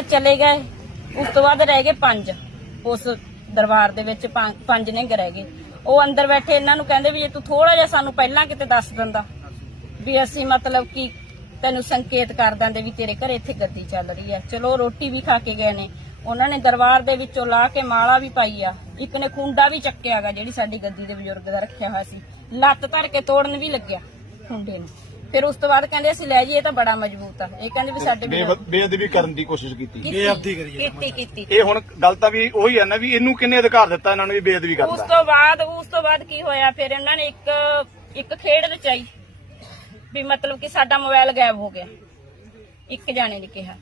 ਚਲੇ ਗਏ। ਉਸ ਤੋਂ ਬਾਅਦ ਰਹਿ ਗਏ ਪੰਜ। ਉਸ ਦਰਬਾਰ ਦੇ ਵਿੱਚ ਪੰਜ- ਪੰਜ ਨਿਹੰਗ ਰਹਿ ਗਏ। ਉਹ ਅੰਦਰ ਬੈਠੇ ਇਹਨਾਂ ਨੂੰ ਕਹਿੰਦੇ ਵੀ ਜੇ ਤੂੰ ਥੋੜਾ ਜਿਹਾ ਸਾਨੂੰ ਪਹਿਲਾਂ ਕਿਤੇ ਦੱਸ ਦਿੰਦਾ, ਵੀ ਅਸੀਂ ਮਤਲਬ ਕਿ ਤੈਨੂੰ ਸੰਕੇਤ ਕਰ ਦਿੰਦੇ ਵੀ ਤੇਰੇ ਘਰੇ ਇੱਥੇ ਗੱਦੀ ਚੱਲ ਰਹੀ ਹੈ। ਚਲੋ ਰੋਟੀ ਵੀ ਖਾ ਕੇ ਗਏ ਨੇ। ਉਹਨਾਂ ਨੇ ਦਰਬਾਰ ਦੇ ਵਿੱਚੋਂ ਲਾ ਕੇ ਮਾਲਾ ਵੀ ਪਾਈ ਆ। ਇੱਕ ਨੇ ਖੁੰਡਾ ਵੀ ਚੱਕਿਆਗਾ ਜਿਹੜੀ ਸਾਡੀ ਗੱਦੀ ਦੇ ਬਜ਼ੁਰਗ ਦਾ ਰੱਖਿਆ ਹੋਇਆ ਸੀ। ਲੱਤ ਧਰ ਕੇ ਤੋੜਨ ਵੀ ਲੱਗਿਆ ਖੁੰਡੇ ਨੂੰ। ਫਿਰ ਉਸ ਤੋਂ ਬਾਅਦ ਕਹਿੰਦੇ ਅਸੀਂ ਲੈ ਜੀ ਇਹ ਤਾਂ ਬੜਾ ਮਜ਼ਬੂਤ ਆ। ਇਹ ਕਹਿੰਦੇ ਵੀ ਸਾਡੇ ਬਜ਼ੁਰਗ- ਬੇਅਦਬੀ ਕਰਨ ਦੀ ਕੋਸ਼ਿਸ਼ ਕੀਤੀ। ਕੀਤੀ ਕੀਤੀ ਕੀਤੀ। ਇਹ ਹੁਣ ਗੱਲ ਤਾਂ ਵੀ ਉਹੀ ਹੈ ਨਾ ਵੀ ਇਹਨੂੰ ਕਿੰਨੇ ਅਧਿਕਾਰ ਦਿੱਤਾ ਇਹਨਾਂ ਨੂੰ ਵੀ ਬੇਅਦਬੀ ਉਸ ਕਰਦਾ ਤੋਂ ਬਾਅਦ ਉਸ ਤੋਂ ਬਾਅਦ ਕੀ ਹੋਇਆ? ਫਿਰ ਇਹਨਾਂ ਨੇ ਇੱਕ ਇੱਕ ਖੇਡ ਰਚਾਈ। ਵੀ ਮਤਲਬ ਕਿ ਸਾਡਾ ਮੋਬਾਈਲ ਗਾਇਬ ਹੋ ਗਿਆ। ਇੱਕ ਜਾਣੇ ਨੇ ਕਿਹਾ।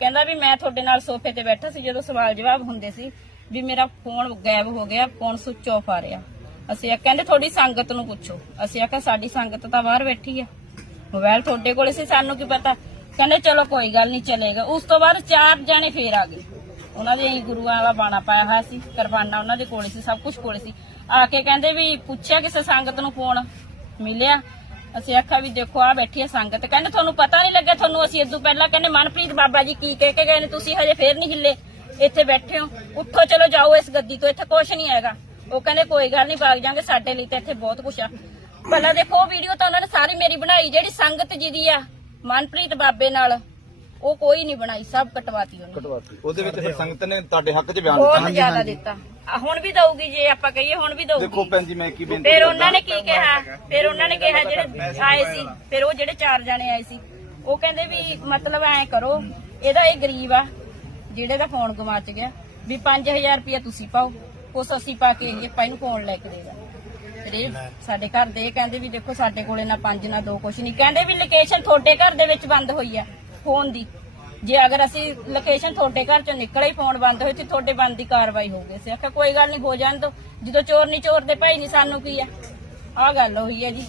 ਕਹਿੰਦਾ ਵੀ ਮੈਂ ਤੁਹਾਡੇ ਨਾਲ ਸੋਫੇ ਤੇ ਬੈਠਾ ਸੀ ਜਦੋਂ ਸਵਾਲ ਜਵਾਬ ਹੁੰਦੇ ਸੀ ਵੀ ਮੇਰਾ ਫੋਨ ਗਾਇਬ ਹੋ ਗਿਆ ਫੋਨ ਸੁੱਚ ਆਫ ਆ ਰਿਹਾ। ਅਸੀਂ ਆ ਕਹਿੰਦੇ ਤੁਹਾਡੀ ਸੰਗਤ ਨੂੰ ਪੁੱਛੋ। ਅਸੀਂ ਆਖਿਆ ਸਾਡੀ ਸੰਗਤ ਤਾਂ ਬਾਹਰ ਬੈਠੀ ਆ। ਮੋਬਾਈਲ ਤੁਹਾਡੇ ਕੋਲੇ ਸੀ, ਸਾਨੂੰ ਕੀ ਪਤਾ? ਕਹਿੰਦੇ ਚਲੋ ਕੋਈ ਗੱਲ ਨਹੀਂ, ਚਲੇਗਾ। ਉਸ ਤੋਂ ਬਾਅਦ ਚਾਰ ਜਾਣੇ ਫੇਰ ਆ ਗਏ। ਉਹਨਾਂ ਦੇ ਅਸੀਂ ਗੁਰੂਆਂ ਵਾਲਾ ਬਾਣਾ ਪਾਇਆ ਹੋਇਆ ਸੀ ਕੁਰਬਾਨਾ ਉਹਨਾਂ ਦੇ ਕੋਲੇ ਸੀ, ਸਭ ਕੁਝ ਕੋਲੇ ਸੀ। ਆ ਕੇ ਕਹਿੰਦੇ ਵੀ ਪੁੱਛਿਆ ਕਿਸੇ ਸੰਗਤ ਨੂੰ ਫੋਨ? ਮਿਲਿਆ। ਅਸੀਂ ਆਖਿਆ ਵੀ ਦੇਖੋ ਆ ਬੈਠੀ ਹੈ ਸੰਗਤ। ਕਹਿੰਦੇ ਤੁਹਾਨੂੰ ਪਤਾ ਨਹੀਂ ਲੱਗਿਆ, ਤੁਹਾਨੂੰ ਅਸੀਂ ਇਦੋਂ ਪਹਿਲਾਂ ਕਹਿੰਦੇ ਮਨਪ੍ਰੀਤ ਬਾਬਾ ਜੀ ਕੀ ਕਹਿ ਕੇ ਗਏ ਨੇ, ਤੁਸੀਂ ਹਜੇ ਫੇਰ ਨਹੀਂ ਹਿੱਲੇ। ਇੱਥੇ ਬੈਠੇ ਹੋ। ਉੱਠੋ, ਚਲੋ ਜਾਓ ਇਸ ਗੱਦੀ ਤੋਂ, ਇੱਥੇ ਕੁਝ ਨਹੀਂ ਹੈਗਾ। ਉਹ ਕਹਿੰਦੇ ਕੋਈ ਗੱਲ ਨਹੀਂ, ਭਾਗ ਜਾਾਂਗੇ, ਸਾਡੇ ਲਈ ਤਾਂ ਇੱਥੇ ਬਹੁਤ ਕੁਝ ਆ। ਪਹਿਲਾਂ ਦੇਖੋ ਵੀਡੀਓ ਤਾਂ ਸਾਰੀ ਮੇਰੀ ਬਣਾਈ ਜਿਹੜੀ ਸੰਗਤ ਜੀ ਦੀ ਆ ਮਨਪ੍ਰੀਤ ਬਾਬੇ ਨਾਲ ਉਹ ਕੋਈ ਨਹੀਂ ਬਣਾਈ ਸਭ ਕਟਵਾਤੀ ਉਹਨੇ। ਉਹਦੇ ਵਿੱਚ ਫਿਰ ਸੰਗਤ ਨੇ ਤੁਹਾਡੇ ਹੱਕ 'ਚ ਬਿਆਨ ਬਹੁਤ ਦਿੱਤਾ। ਜ਼ਿਆਦਾ ਦਿੱਤਾ। ਆ, ਹੁਣ ਵੀ ਦਊਗੀ ਜੇ ਆਪਾਂ ਕਹੀਏ ਹੁਣ ਵੀ ਦੇਖੋ ਦਊਗੀ ਭੈਣ ਜੀ ਮੈਂ ਕੀ ਬੇਨਤੀ ਫਿਰ ਉਹਨਾਂ ਨੇ ਕੀ ਕਿਹਾ? ਫਿਰ ਉਹਨਾਂ ਨੇ ਕਿਹਾ ਜਿਹੜੇ ਆਏ ਸੀ ਫਿਰ ਉਹ ਜਿਹੜੇ ਚਾਰ ਜਣੇ ਆਏ ਸੀ ਉਹ ਕਹਿੰਦੇ ਵੀ ਮਤਲਬ ਐ ਕਰੋ ਇਹਦਾ ਇਹ ਗਰੀਬ ਆ ਜਿਹੜੇ ਦਾ ਫੋਨ ਗਵਾਚ ਗਿਆ ਵੀ 5000 ਰੁਪਇਆ ਤੁਸੀਂ ਪਾਓ ਉਸ ਅਸੀਂ ਪਾ ਕੇ ਇਹ ਆਪਾਂ ਇਹਨੂੰ ਫੋਨ ਲੈ ਕੇ ਦੇਗਾ। ਇਹ ਸਾਡੇ ਘਰ ਦੇ ਇਹ ਕਹਿੰਦੇ ਵੀ ਦੇਖੋ ਸਾਡੇ ਕੋਲੇ ਨਾ ਪੰਜ ਨਾ ਦੋ ਕੁਛ ਨਹੀਂ। ਕਹਿੰਦੇ ਵੀ ਲੋਕੇਸ਼ਨ ਤੁਹਾਡੇ ਘਰ ਦੇ ਵਿੱਚ ਬੰਦ ਹੋਈ ਆ ਫੋਨ ਦੀ। ਜੇ ਅਗਰ ਅਸੀਂ ਲੋਕੇਸ਼ਨ ਤੁਹਾਡੇ ਘਰ ਚੋਂ ਨਿਕਲੇ ਹੀ ਫੋਨ ਬੰਦ ਹੋਏ ਤੇ ਤੁਹਾਡੇ ਬੰਦ ਦੀ ਕਾਰਵਾਈ ਹੋਊਗੀ ਅਸੀਂ ਆਖਿਆ ਕੋਈ ਗੱਲ ਨਹੀਂ ਹੋ ਜਾਣ ਦੋ। ਜਦੋਂ ਚੋਰ ਨਹੀਂ ਚੋਰ ਦੇ ਭਾਈ ਨਹੀਂ ਸਾਨੂੰ ਕੀ ਆ? ਆਹ ਗੱਲ ਹੋਈ ਹੈ ਜੀ।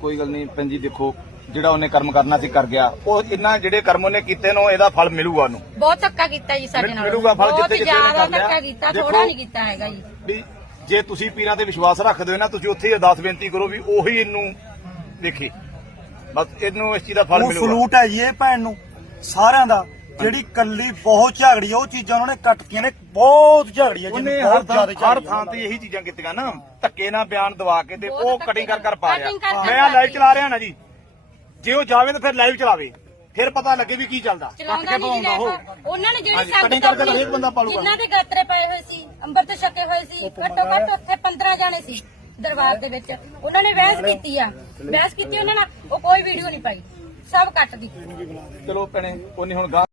ਕੋਈ ਗੱਲ ਨਹੀਂ ਭੈਣ ਜੀ ਦੇਖੋ ਜਿਹੜਾ ਉਹਨੇ ਕਰਮ ਕਰਨਾ ਸੀ ਕਰ ਗਿਆ। ਉਹ ਇਹਨਾਂ ਜਿਹੜੇ ਕਰਮ ਉਹਨੇ ਕੀਤੇ ਨੇ ਇਹਦਾ ਫਲ ਮਿਲੂਗਾ ਉਹਨੂੰ। ਬਹੁਤ ਧੱਕਾ ਕੀਤਾ ਜੀ ਸਾਡੇ ਨਾਲ। ਮਿਲੂਗਾ ਫਲ ਕਰ ਲਿਆ। ਧੱਕਾ ਕੀਤਾ ਥੋੜਾ ਨਹੀਂ ਕੀਤਾ ਹੈਗਾ ਜੀ। ਜੇ ਤੁਸੀਂ ਪੀਰਾਂ ਤੇ ਵਿਸ਼ਵਾਸ ਰੱਖਦੇ ਹੋ ਨਾ ਤੁਸੀਂ ਉੱਥੇ ਹੀ ਅਰਦਾਸ ਬੇਨਤੀ ਕਰੋ ਵੀ ਉਹੀ ਇਹਨੂੰ ਦੇਖੇ। ਬਸ ਇਹਨੂੰ ਇਸ ਚੀਜ਼ ਦਾ ਫਲ ਉਹ ਮਿਲੂਗਾ। ਸਲੂਟ ਹੈ ਜੀ ਇਹ ਭੈਣ ਨੂੰ ਸਾਰਿਆਂ ਦਾ। ਜਿਹੜੀ ਕੱਲੀ ਬਹੁਤ ਝਗੜੀ ਆ ਉਹ ਚੀਜ਼ਾਂ ਉਹਨਾਂ ਨੇ ਕੱਟਤੀਆਂ ਨੇ ਬਹੁਤ ਝਗੜੀ ਆ ਉਹਨੇ ਜਿਹਨੂੰ ਹਰ ਥਾਂ ਹਰ ਥਾਂ ਤੇ ਇਹੀ ਚੀਜ਼ਾਂ ਕੀਤੀਆਂ ਨਾ। ਧੱਕੇ ਨਾਲ ਬਿਆਨ ਦਵਾ ਕੇ ਤੇ ਉਹ ਕਟਿੰਗ ਕਰ ਕਰ ਪਾ ਰਿਹਾ। ਮੈਂ ਆ ਲਾਈਵ। ਚਲਾ ਰਿਹਾ ਨਾ ਜੀ। ਜੇ ਉਹ ਜਾਵੇ ਤਾਂ ਫਿਰ ਲਾਈਵ ਚਲਾਵੇ। ਫਿਰ ਪਤਾ ਲੱਗੇ ਵੀ ਕੀ ਚੱਲਦਾ। ਚਲਾਉਂਦਾ ਨਹੀਂ ਜੀ ਉਹ। ਉਹਨਾਂ ਨੇ ਜਿਹੜੀ cutting ਕਰਕੇ ਹਰੇਕ ਬੰਦਾ ਪਾਲੂਗਾ। ਜਿਨ੍ਹਾਂ ਦੇ ਗਾਤਰੇ ਪਏ ਹੋਏ ਸੀ ਅੰਮ੍ਰਿਤ ਛਕੇ ਹੋਏ ਸੀ ਘੱਟੋ ਘੱਟ ਉੱਥੇ 15 ਜਾਣੇ ਸੀ ਦਰਬਾਰ ਦੇ ਵਿੱਚ। ਉਹਨਾਂ ਨੇ ਬਹਿਸ ਕੀਤੀ ਆ। ਬਹਿਸ ਕੀਤੀ ਉਹਨਾਂ ਨਾਲ ਉਹ ਕੋਈ ਵੀਡੀਓ ਨਹੀਂ ਪਾਈ। ਸਭ ਕੱਟ ਦਿੱਤੀ। ਚਲੋ ਭੈਣੇ ਉਹਨੇ ਹੁਣ